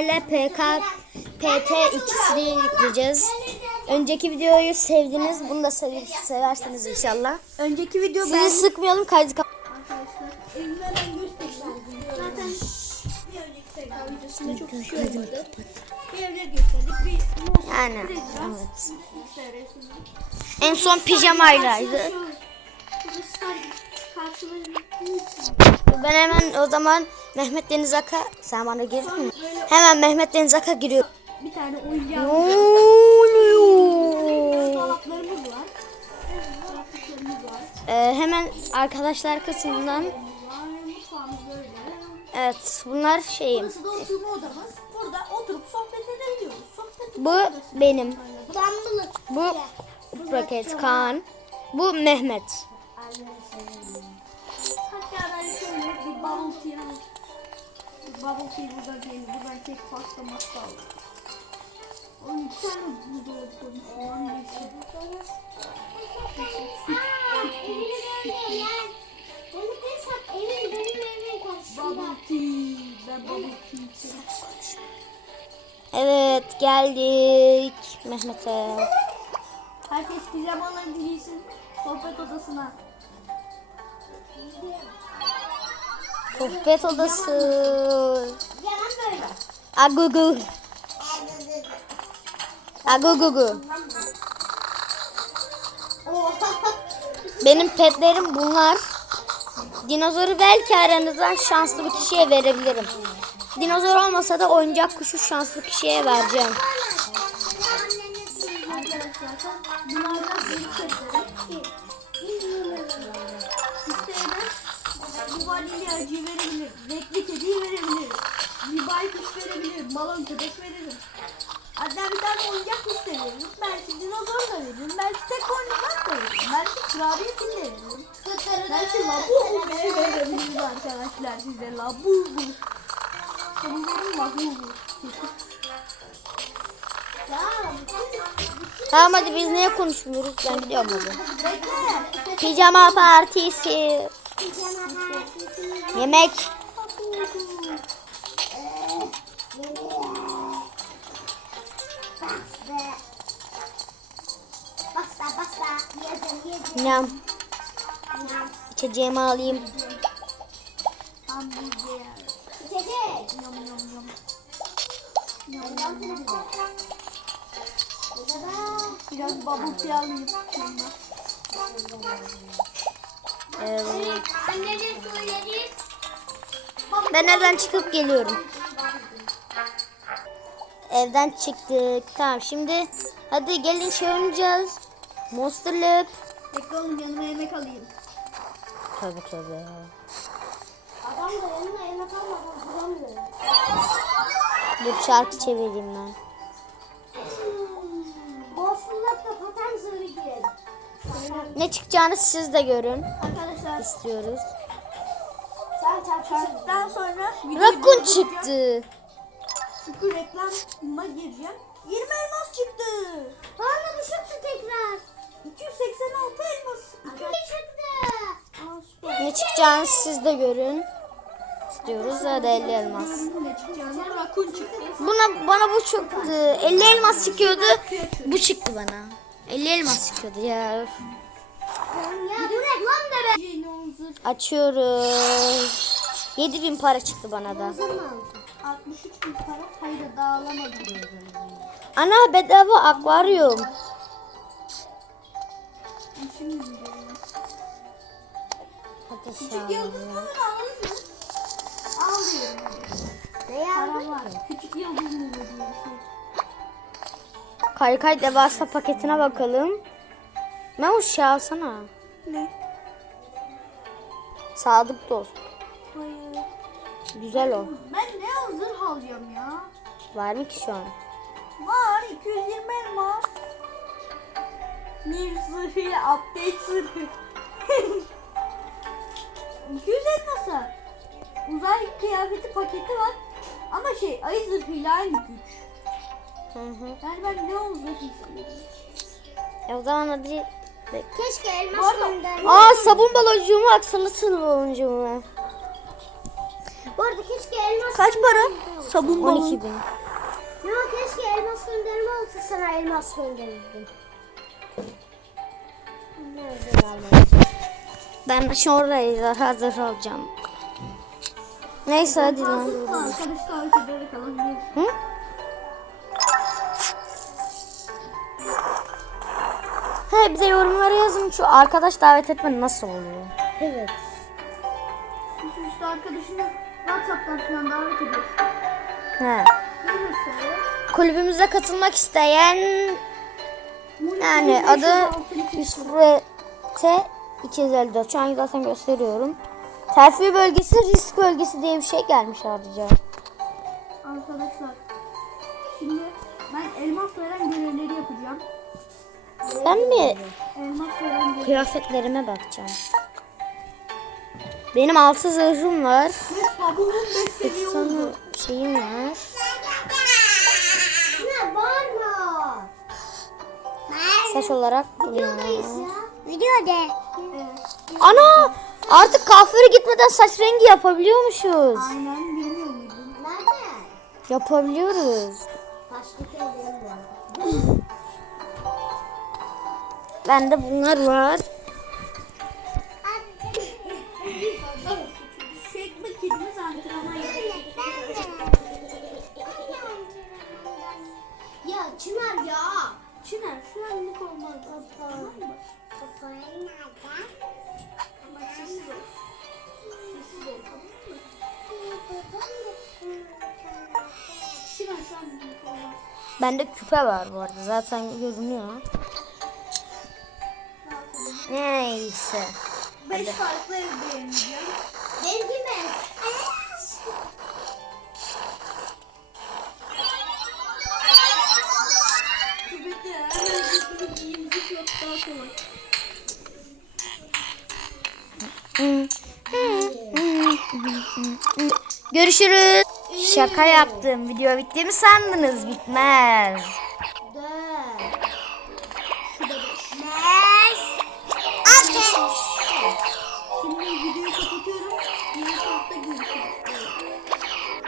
ile PK PT ikisini yükleyeceğiz. Önceki videoyu sevdiniz. Bunu da sev- seversiniz inşallah. Önceki video Sizi ben sıkmayalım kaydı kap- Yani, evet. En son pijamaylaydı. Ben hemen o zaman Mehmet Deniz Aka sen bana girdin mi? Hemen Mehmet Deniz Aka giriyor. bir tane Ne oluyor? Var. Ee, hemen arkadaşlar kısmından evet bunlar şeyim. Burası da oturma odamız. Burada oturup sohbet edebiliyoruz. Sohbet Bu benim. Bu Rocket Kaan. Bu Mehmet. Bubble tea al. Bubble tea buradan değil. Buradan tek pasta aldım. Onun iki tane burada oturmuş. Onun beşi. Bubble tea. Ben bubble tea. Evet geldik Mehmet'e. Herkes pijamalarını giysin. Sohbet odasına. Sohbet odası. Agugu. Agugugu. Benim petlerim bunlar. Dinozoru belki aranızdan şanslı bir kişiye verebilirim. Dinozor olmasa da oyuncak kuşu şanslı kişiye vereceğim. Balon köpek veririm. Hatta bir tane oyuncak kuş da veririm. Belki dinozor da veririm. Belki tek oyuncak da veririm. Belki kurabiye fil de veririm. Belki labubu bile verebiliriz arkadaşlar size. Labubu. Benim labubu. Tamam hadi biz niye konuşmuyoruz? Ben gidiyorum hadi. Pijama partisi. Yemek. Basta basta yedim yedim. Nyam. İçeceğimi alayım. Hamburger. İçecek. Biraz tea alayım. Evet. Ben evden çıkıp geliyorum. Evden çıktık. Tamam şimdi hadi gelin şey oynayacağız. Monster Lab. Bekle oğlum yanıma yemek alayım. Tabii tabii. Adam da yanına yemek almadan duramıyor. Dur şarkı çevireyim ben. Bosfulak'ta paten zırhı giyelim. Ne çıkacağını siz de görün. Arkadaşlar istiyoruz. Sen çarpışın. şarttan sonra Rakun çıktı. Çünkü reklama gireceğim. 20 elmas çıktı. Bana bu çıktı tekrar. 286 elmas. İki çıktı. Aa, süper. Ne çıkacağını siz de görün. İstiyoruz hadi 50 elmas. Buna bana bu çıktı. 50 elmas çıkıyordu. Bu çıktı bana. 50 elmas çıkıyordu ya. Ya da. Dinozor Açıyoruz. 7000 para çıktı bana da. Zırh mı aldın? 63 bin para. Hayır dağılamadım. Ana bedava akvaryum. Şimdi. Hadi Küçük yıldız mı alalım mı? Al diyorum. Ne Para aldın? var. Küçük yıldız mı diye bir. Kaykay devasa paketine bakalım. Memuş şey alsana. Ne? Sadık dost. Hayır. Güzel o. Ben ne hazır alacağım ya? Var mı ki şu an? Var 220 elmas. New zırhıyla update zırhı. 200 elmasa. Uzay kıyafeti paketi var. Ama şey ayı zırhıyla aynı güç. Hı hı. Yani ben ne o zırhı. E o zaman hadi. Keşke elmas göndermiş. Aa sabun baloncuğumu aksana sabun baloncuğumu. Arada keşke elmas Kaç para? Sabun balon. 12 bin. Ya keşke elmas gönderme olsa sana elmas gönderirdim. Ben şurayı hazır alacağım. Neyse hadi lan. Hı? He bir de yorumlara yazın şu arkadaş davet etme nasıl oluyor? Evet. İşte arkadaşını Whatsapp'tan falan davet ediyoruz. He. Kulübümüze katılmak isteyen yani adı Yusufrete 254. Şu an zaten gösteriyorum. Terfi bölgesi risk bölgesi diye bir şey gelmiş ayrıca. Arkadaşlar şimdi ben elmas veren görevleri yapacağım. Ben mi Elmas veren görevleri. kıyafetlerime bakacağım? Benim altı zırhım var. Sabunun 5 seviye Sana şeyim var. Ne bağırma. Saç olarak kullanıyorum. Videoda. Ana! Artık kahvere gitmeden saç rengi yapabiliyormuşuz. Aynen bilmiyor muydun? Nerede? Yapabiliyoruz. Başka evlerim var. Bende bunlar var. Çınar ya. Çınar şu anlık olmaz. Tamam mı? Papayı nerede? Ama sessiz ol. Sessiz ol tamam mı? Çınar şu anlık olmaz. Bende küpe var bu arada. Zaten görünüyor. Neyse. 5 farklı ev beğeneceğim. Benimki mi? Görüşürüz. Şaka yaptım. Video bitti mi sandınız? Bitmez. Beş. Altı. Şimdi videoyu kapatıyorum. Yeni hafta görüşürüz.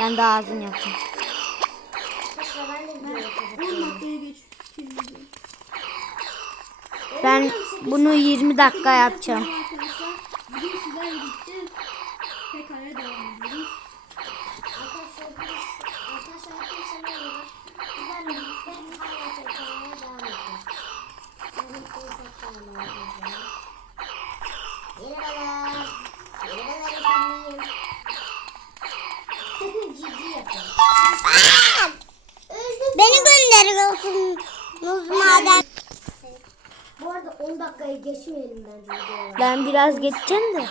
Ben de ağzını yaptım. Kızlar ben de video yapacağım. 10 dakikaya geç. Şimdi videoyu. Ben bunu 20 dakika yapacağım. Arkadaşlar bugün sizlerle birlikte PK'ya devam ediyoruz. Arkadaşlar biz arkadaşlar hepinize merhaba. Bizlerle birlikte hala tekrar devam ediyoruz. Ben hepinize tekrar devam edeceğim. Merhabalar. Merhabalar efendim. Cici yapıyorum. Beni gönderiyorsunuz madem. Arada 10 dakikayı geçmeyelim bence. Ben biraz geçeceğim de.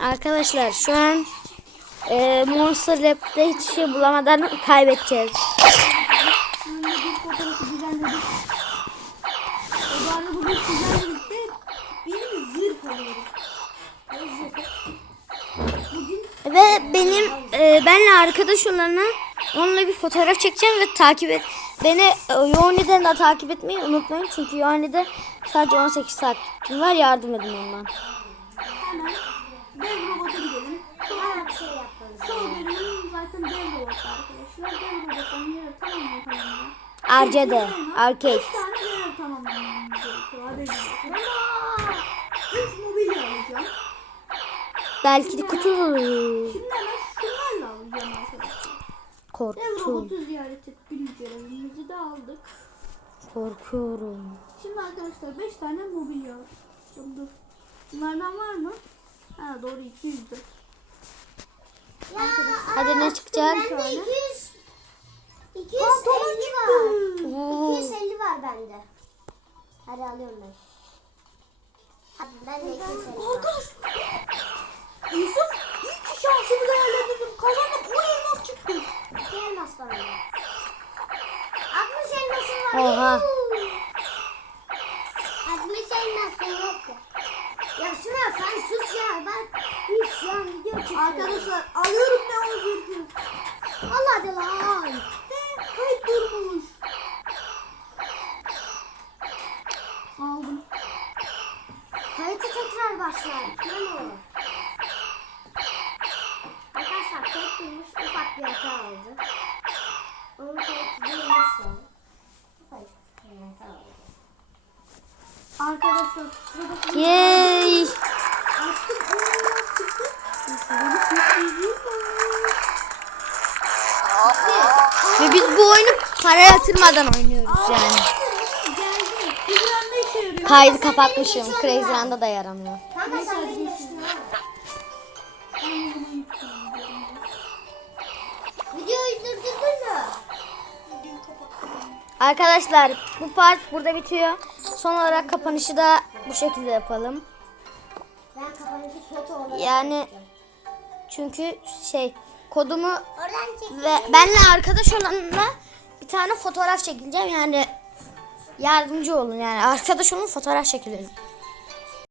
Arkadaşlar şu an e, Monster Lab'de hiç şey bulamadan kaybedeceğiz. Şimdi bir fotoğrafı düzenledik. Odanı bugün sizlerle birlikte benim zırh alıyorum. Ne zırhı? Bugün Ve benim e, benle arkadaş olana onunla bir fotoğraf çekeceğim ve takip et. Beni e, Yoğuni'den de takip etmeyi unutmayın. Çünkü Yoğuni'de sadece 18 takipçim var. Yardım edin ondan. hemen dev robota gidelim. Bana bir şey yapmanız. Çoğu bölümün zaten dev robot arkadaşlar. Dev robotların görev tamamlayalım. Arcade, arcade. 3 tane görev tamamlamamız gerekiyor. Haberiniz olsun. 3 mobilya alacağım. Belki de kutu Şimdi hemen şunlarla alacağım arkadaşlar. Dev korktum. robotu ziyaret et. Birinci görevimizi de aldık. Korkuyorum. Şimdi arkadaşlar 5 tane mobilya dur. Bunlardan var mı? Ha doğru 200'dü. Ya, Hadi ne çıkacak? Bende 200 250 Pantolon var. çıktı. Oo. 250 var bende. Hadi alıyorum ben. Hadi ben de 250 var. Arkadaşlar. Yusuf ilk şansımı değerlendirdim. Kazandım. İki elmas var. 60 elmasım var. Oha. 60 elmasım yoktu. Ya şuna sen sus ya. Ben hiç şu an video çekiyorum. Arkadaşlar alıyorum ben onu virgül. Allah de lan. Ve kayıt durmuş. Aldım. Kayıtı tekrar başlayalım. Ne olur. Bulmuş ufak bir hata oldu. Onun bir hata oldu. Arkadaşlar sıradaki Yay. açtık oyundan çıktık. Var. Ve biz bu oyunu para yatırmadan oynuyoruz yani. Kaydı kapatmışım. Crazy Run'da da yaramıyor. Kanka sen Arkadaşlar bu part burada bitiyor. Son olarak kapanışı da bu şekilde yapalım. Ben kapanışı foto olarak Yani çünkü şey kodumu ve benle arkadaş olanla bir tane fotoğraf çekileceğim yani yardımcı olun yani arkadaş olun fotoğraf çekilelim.